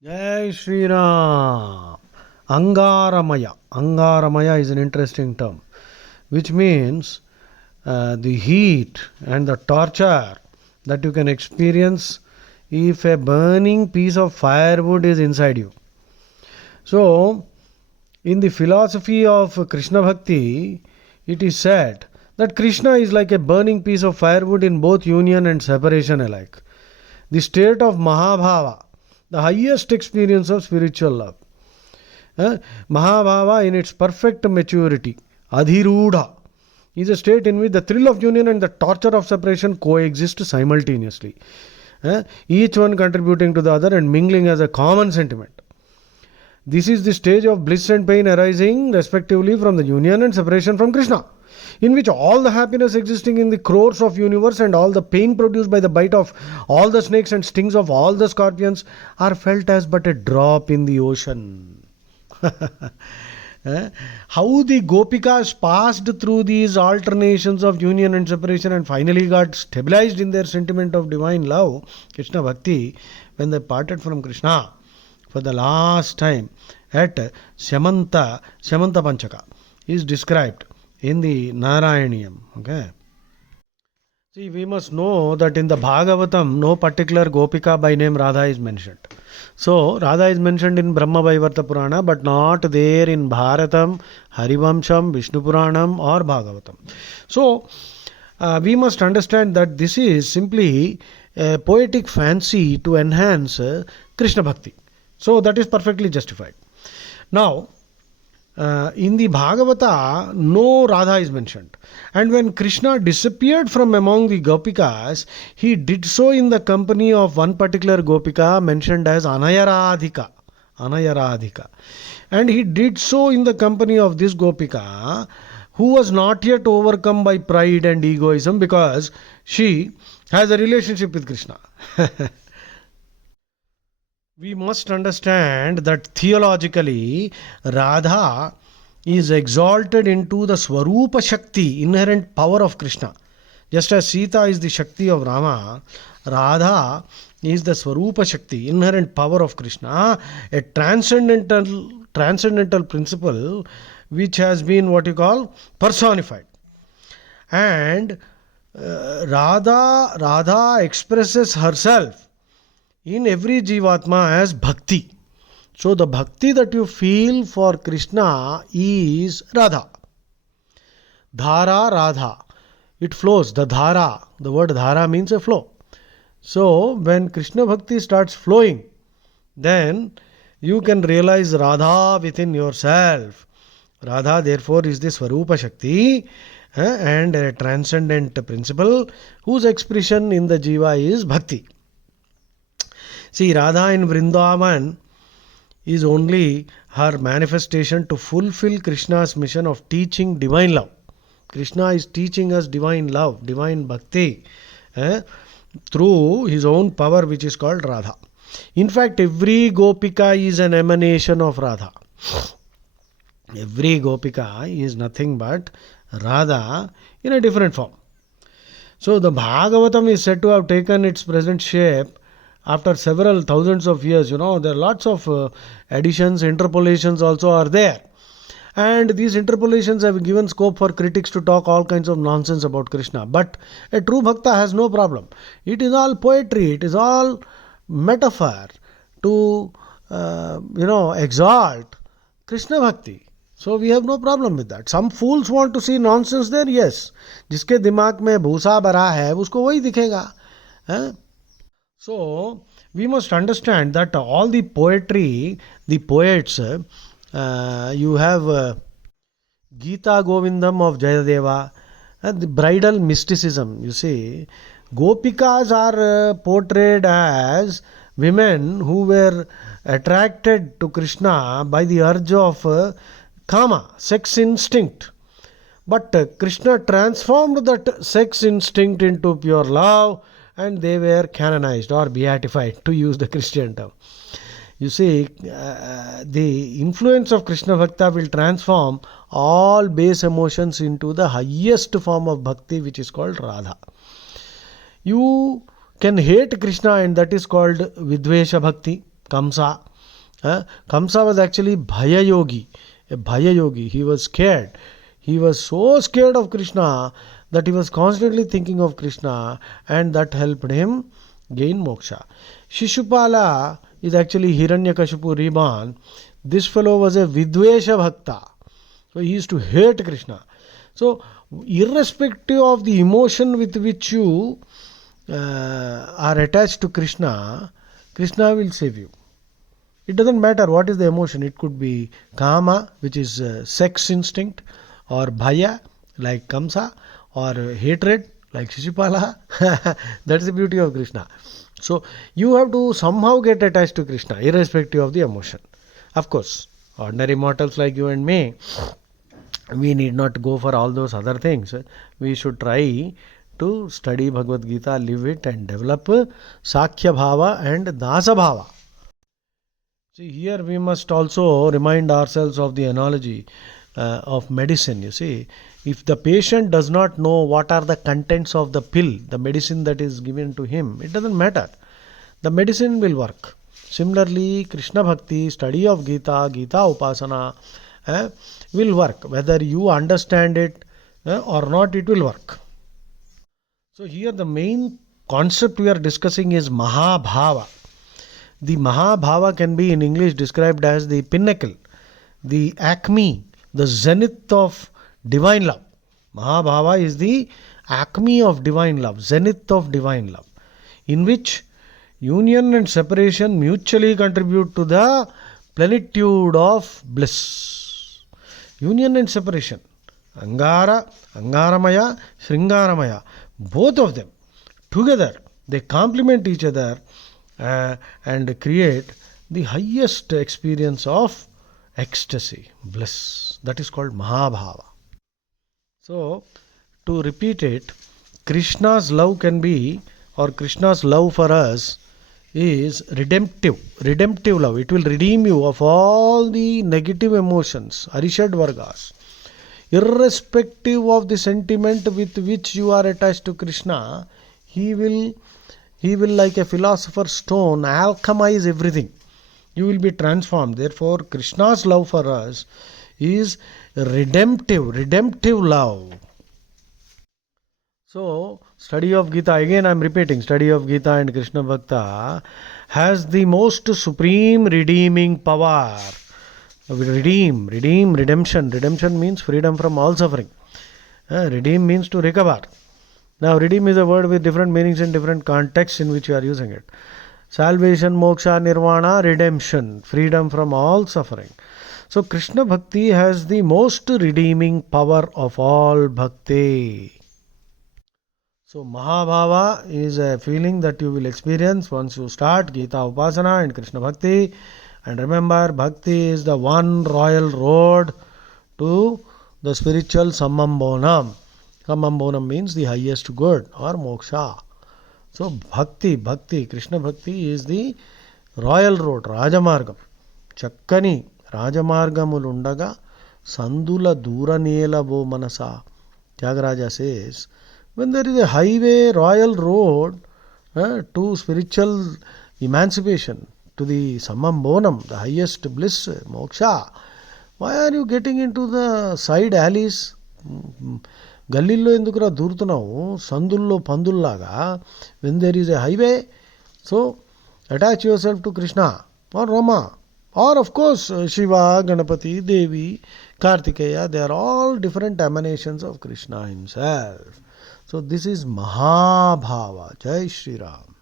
Jai Shri Ram. Angaramaya. Angaramaya is an interesting term, which means the heat and the torture that you can experience if a burning piece of firewood is inside you. So, in the philosophy of Krishna Bhakti, it is said that Krishna is like a burning piece of firewood in both union and separation alike. The state of Mahabhava, the highest experience of spiritual love. Mahabhava in its perfect maturity, Adhirudha, is a state in which the thrill of union and the torture of separation coexist simultaneously. Each one contributing to the other and mingling as a common sentiment. This is the stage of bliss and pain arising respectively from the union and separation from Krishna, in which all the happiness existing in the crores of universe and all the pain produced by the bite of all the snakes and stings of all the scorpions are felt as but a drop in the ocean. How the Gopikas passed through these alternations of union and separation and finally got stabilized in their sentiment of divine love, Krishna Bhakti, when they parted from Krishna for the last time at Syamanta Panchaka, is described in the Narayaniyam. Okay. See, we must know that in the Bhagavatam, no particular Gopika by name Radha is mentioned. So, Radha is mentioned in Brahma Vaivarta Purana, but not there in Bharatam, Harivamsham, Vishnu Puranam, or Bhagavatam. So, we must understand that this is simply a poetic fancy to enhance Krishna Bhakti. So, that is perfectly justified. Now, in the Bhagavata, no Radha is mentioned. And when Krishna disappeared from among the Gopikas, he did so in the company of one particular Gopika mentioned as Anayaradhika. Anayaradhika. And he did so in the company of this Gopika, who was not yet overcome by pride and egoism because she has a relationship with Krishna. We must understand that theologically, Radha is exalted into the Swarupa Shakti, inherent power of Krishna. Just as Sita is the Shakti of Rama, Radha is the Swarupa Shakti, inherent power of Krishna, a transcendental principle which has been what you call personified. And Radha expresses herself in every Jivatma as Bhakti. So the Bhakti that you feel for Krishna is Radha. Dhara Radha. It flows. The Dhara. The word Dhara means a flow. So when Krishna Bhakti starts flowing, then you can realize Radha within yourself. Radha therefore is the Swarupa Shakti and a transcendent principle whose expression in the Jiva is Bhakti. See, Radha in Vrindavan is only her manifestation to fulfill Krishna's mission of teaching divine love. Krishna is teaching us divine love, divine bhakti through his own power, which is called Radha. In fact, every Gopika is an emanation of Radha. Every Gopika is nothing but Radha in a different form. So the Bhagavatam is said to have taken its present shape after several thousands of years. There are lots of additions, interpolations also are there. And these interpolations have given scope for critics to talk all kinds of nonsense about Krishna. But a true bhakta has no problem. It is all poetry, it is all metaphor to, exalt Krishna bhakti. So we have no problem with that. Some fools want to see nonsense there, yes. जिसके दिमाग में भूसा भरा है, उसको वही दिखेगा. So, we must understand that all the poetry, the poets, you have Gita Govindam of Jayadeva, the bridal mysticism. You see, Gopikas are portrayed as women who were attracted to Krishna by the urge of kama, sex instinct. But Krishna transformed that sex instinct into pure love, and they were canonized or beatified, to use the Christian term. You see, the influence of Krishna Bhakta will transform all base emotions into the highest form of bhakti, which is called Radha. You can hate Krishna, and that is called Vidvesha Bhakti, Kamsa. Kamsa was actually Bhaya Yogi, a Bhaya Yogi. He was scared. He was so scared of Krishna that he was constantly thinking of Krishna, and that helped him gain moksha. Shishupala is actually Hiranyakashipu reborn. This fellow was a Vidvesha Bhakta. So he used to hate Krishna. So, irrespective of the emotion with which you are attached to Krishna, Krishna will save you. It doesn't matter what is the emotion. It could be kama, which is sex instinct, or bhaya, like Kamsa, or hatred, like Shishupala. That's the beauty of Krishna. So you have to somehow get attached to Krishna, irrespective of the emotion. Of course, ordinary mortals like you and me, we need not go for all those other things. We should try to study Bhagavad Gita, live it, and develop Sakhya Bhava and Dasa Bhava. See, here we must also remind ourselves of the analogy of medicine. You see, if the patient does not know what are the contents of the pill, the medicine that is given to him, it doesn't matter. The medicine will work. Similarly, Krishna Bhakti, study of Gita, Gita Upasana will work. Whether you understand it or not, it will work. So, here the main concept we are discussing is Mahabhava. The Mahabhava can be in English described as the pinnacle, the acme, the zenith of divine love. Mahabhava is the acme of divine love, zenith of divine love, in which union and separation mutually contribute to the plenitude of bliss. Union and separation, Angara, Angaramaya, Sringaramaya, both of them together, they complement each other and create the highest experience of ecstasy, bliss. That is called Mahabhava. So, to repeat it, Krishna's love can be, or Krishna's love for us is redemptive love. It will redeem you of all the negative emotions, Arishad Vargas. Irrespective of the sentiment with which you are attached to Krishna, He will like a philosopher's stone alchemize everything. You will be transformed. Therefore, Krishna's love for us is redemptive love. So, study of Gita, again I am repeating, study of Gita and Krishna Bhakta has the most supreme redeeming power. Redemption. Redemption means freedom from all suffering. Redeem means to recover. Now, redeem is a word with different meanings in different contexts in which you are using it. Salvation, moksha, nirvana, redemption, freedom from all suffering. So, Krishna Bhakti has the most redeeming power of all bhakti. So, Mahabhava is a feeling that you will experience once you start Gita Upasana and Krishna Bhakti. And remember, Bhakti is the one royal road to the spiritual Sammambonam. Sammambonam means the highest good or moksha. So, Bhakti, Krishna Bhakti is the royal road, Rajamargam. Chakkani, Rajamargamulundaga, Sandula Duranela Bo Manasa. Tyagaraja says, when there is a highway, royal road to spiritual emancipation, to the Sammambonam, the highest bliss, moksha, why are you getting into the side allees? గల్లీల్లో ఎందుకురా దూరుతున్నావు సందుల్లో పందుల్లాగా when there is a highway, so attach yourself to Krishna or Rama or of course Shiva, Ganapati, Devi, Kartikeya. They are all different emanations of Krishna himself. So this is Mahabhava. Jai Shri Ram.